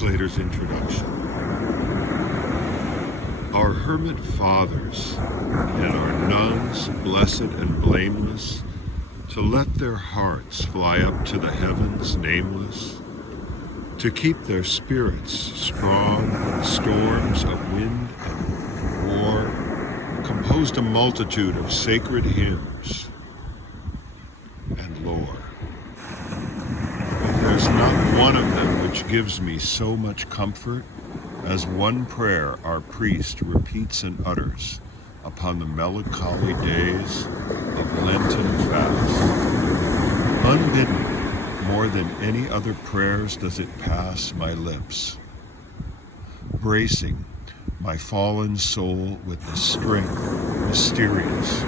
translator's introduction. Our hermit fathers and our nuns, blessed and blameless, to let their hearts fly up to the heavens nameless, to keep their spirits strong in storms of wind and war, composed a multitude of sacred hymns and lore. But there's not one of them which gives me so much comfort as one prayer our priest repeats and utters upon the melancholy days of Lenten fast. Unbidden, more than any other prayers does it pass my lips, bracing my fallen soul with the strength mysterious.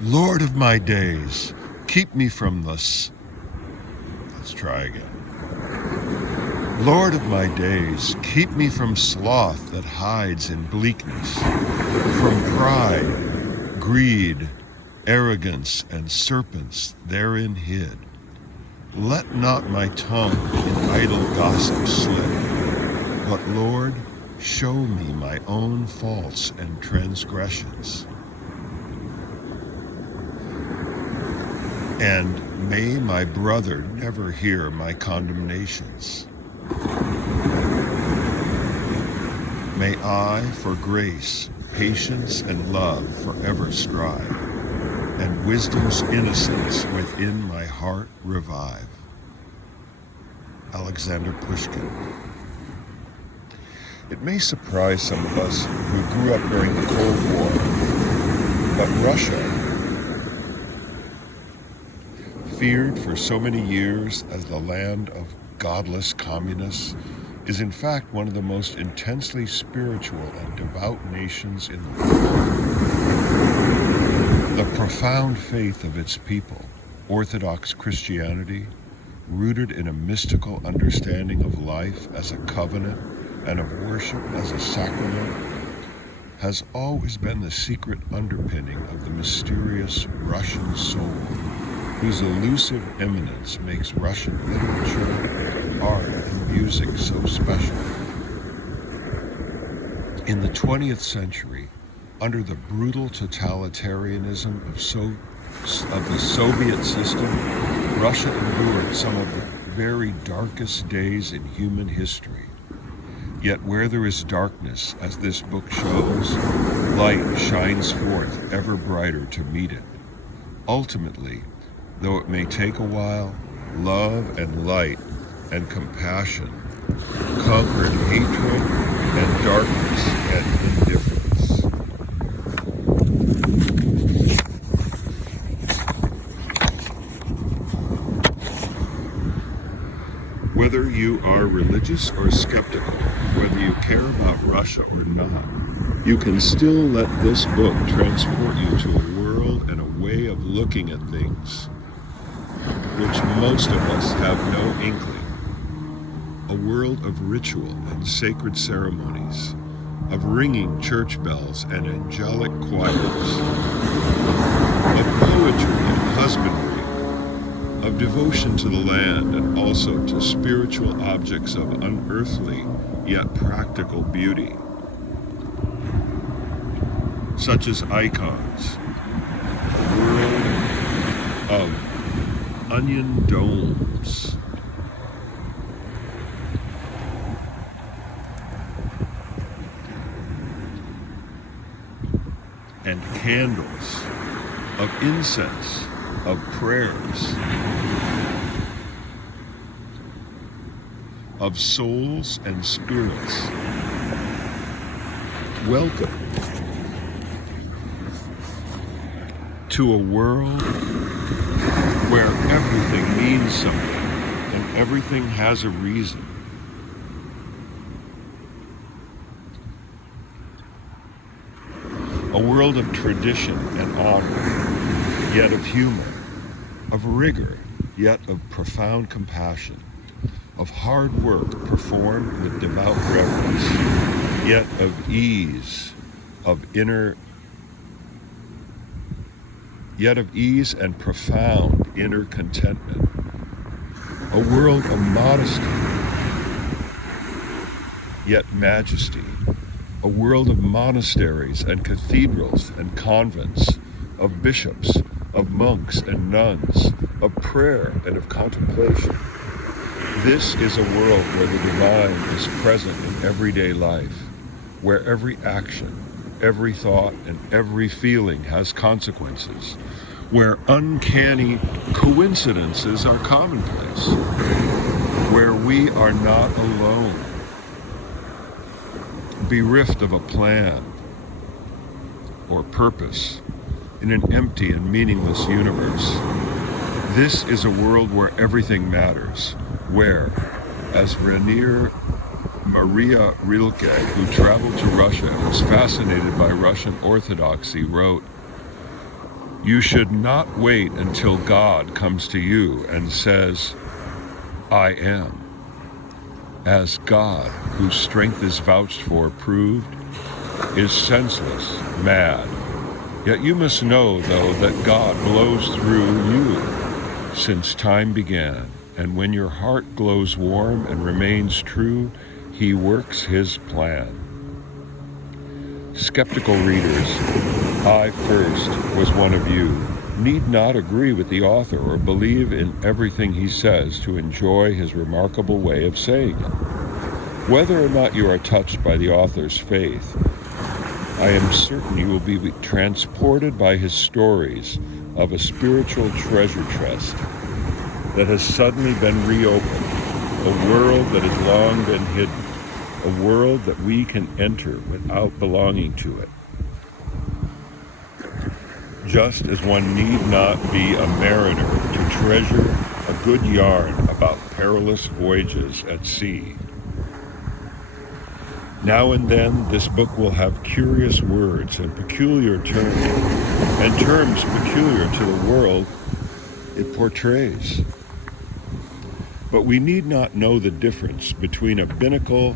Lord of my days, keep me from this. Let's try again. Lord of my days, keep me from sloth that hides in bleakness, from pride, greed, arrogance, and serpents therein hid. Let not my tongue in idle gossip slip, but Lord, show me my own faults and transgressions. And may my brother never hear my condemnations. May I for grace, patience, and love forever strive, and wisdom's innocence within my heart revive. Alexander Pushkin. It may surprise some of us who grew up during the Cold War, but Russia, feared for so many years as the land of godless communists, is in fact one of the most intensely spiritual and devout nations in the world. The profound faith of its people, Orthodox Christianity, rooted in a mystical understanding of life as a covenant and of worship as a sacrament, has always been the secret underpinning of the mysterious Russian soul, whose elusive eminence makes Russian literature, art, and music so special. In the 20th century, under the brutal totalitarianism of the Soviet system, Russia endured some of the very darkest days in human history. Yet where there is darkness, as this book shows, light shines forth ever brighter to meet it. Ultimately, though it may take a while, love and light and compassion conquered hatred and darkness and indifference. Whether you are religious or skeptical, whether you care about Russia or not, you can still let this book transport you to a world and a way of looking at things which most of us have no inkling. A world of ritual and sacred ceremonies, of ringing church bells and angelic choirs, of poetry and husbandry, of devotion to the land and also to spiritual objects of unearthly yet practical beauty, such as icons, a world of onion domes, and candles, of incense, of prayers, of souls and spirits. Welcome to a world where everything means something and everything has a reason. A world of tradition and honor, yet of humor, of rigor, yet of profound compassion, of hard work performed with devout reverence, yet of ease, and profound inner contentment. A world of modesty, yet majesty, a world of monasteries and cathedrals and convents, of bishops, of monks and nuns, of prayer and of contemplation. This is a world where the divine is present in everyday life, where every action, every thought, and every feeling has consequences, where uncanny coincidences are commonplace, where we are not alone, bereft of a plan or purpose in an empty and meaningless universe. This is a world where everything matters, where, as Rainer Maria Rilke, who traveled to Russia and was fascinated by Russian Orthodoxy, wrote, "You should not wait until God comes to you and says, 'I am,' as God, whose strength is vouched for, proved, is senseless, mad. Yet you must know, though, that God blows through you since time began, and when your heart glows warm and remains true, He works His plan." Skeptical readers, I first was one of you, need not agree with the author or believe in everything he says to enjoy his remarkable way of saying it. Whether or not you are touched by the author's faith, I am certain you will be transported by his stories of a spiritual treasure chest that has suddenly been reopened, a world that has long been hidden, a world that we can enter without belonging to it. Just as one need not be a mariner to treasure a good yarn about perilous voyages at sea. Now and then, this book will have curious words and peculiar terms, and terms peculiar to the world it portrays. But we need not know the difference between a binnacle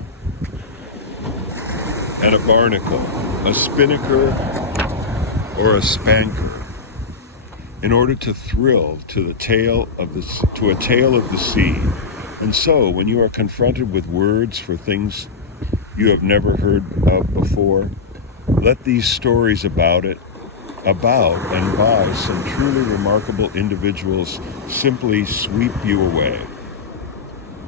and a barnacle, a spinnaker or a spanker, in order to thrill to a tale of the sea. And so, when you are confronted with words for things you have never heard of before, let these stories about and by some truly remarkable individuals simply sweep you away.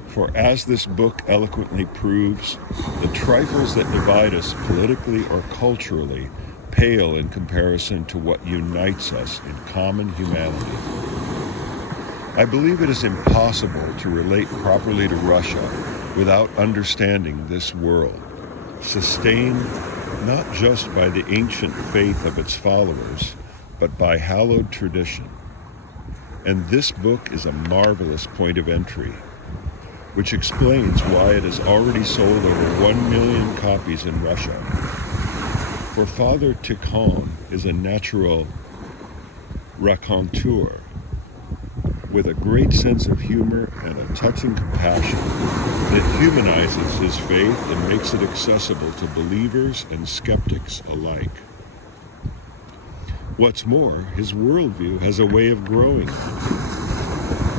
For as this book eloquently proves, the trifles that divide us politically or culturally pale in comparison to what unites us in common humanity. I believe it is impossible to relate properly to Russia without understanding this world, sustained not just by the ancient faith of its followers, but by hallowed tradition. And this book is a marvelous point of entry, which explains why it has already sold over 1 million copies in Russia. For Father Tikhon is a natural raconteur with a great sense of humor and a touching compassion that humanizes his faith and makes it accessible to believers and skeptics alike. What's more, his worldview has a way of growing.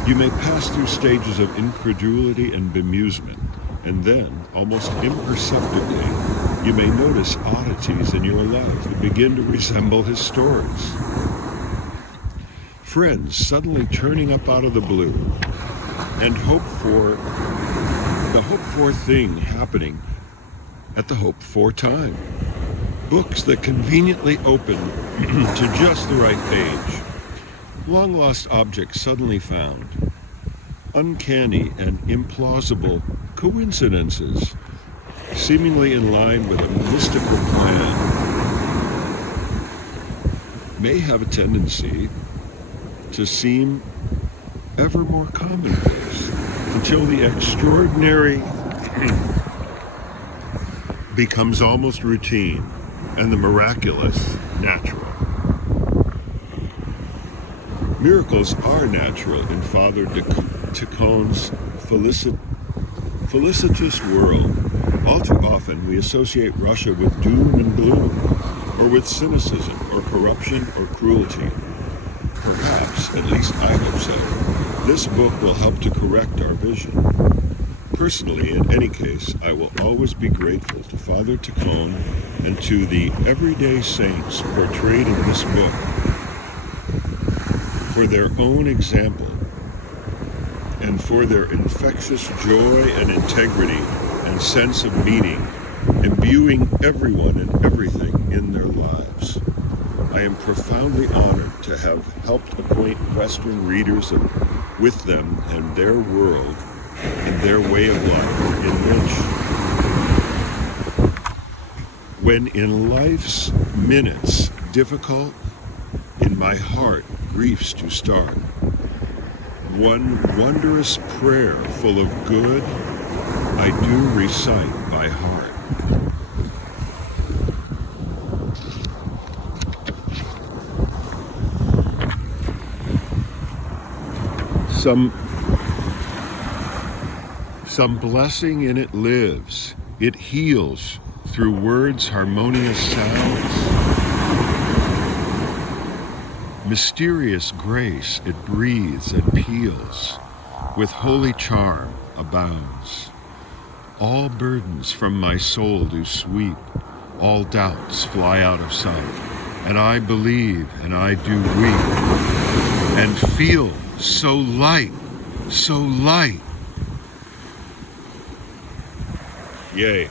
You may pass through stages of incredulity and bemusement, and then, almost imperceptibly, you may notice oddities in your life that begin to resemble his stories. Friends suddenly turning up out of the blue, and the hoped-for thing happening at the hoped-for time. Books that conveniently open to just the right page. Long-lost objects suddenly found. Uncanny and implausible coincidences, seemingly in line with a mystical plan, may have a tendency to seem ever more commonplace until the extraordinary becomes almost routine and the miraculous natural. Miracles are natural in Father Tikhon's felicitous world. All too often we associate Russia with doom and gloom, or with cynicism, or corruption, or cruelty. Perhaps, at least I hope so, this book will help to correct our vision. Personally, in any case, I will always be grateful to Father Tikhon and to the everyday saints portrayed in this book for their own example and for their infectious joy and integrity and sense of meaning, imbuing everyone and everything in their lives. I am profoundly honored to have helped acquaint Western readers with them and their world and their way of life, in which, when in life's minutes difficult, in my heart griefs to start, one wondrous prayer full of good I do recite by heart. Some blessing in it lives. It heals through words' harmonious sounds. Mysterious grace it breathes and peals. With holy charm abounds. All burdens from my soul do sweep. All doubts fly out of sight. And I believe and I do weep. And feel so light, so light. Yay.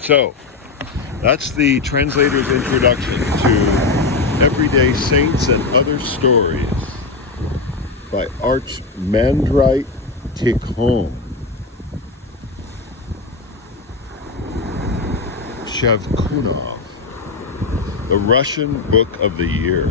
So, that's the translator's introduction to Everyday Saints and Other Stories by Archimandrite Tikhon. Shevkunov, the Russian Book of the Year.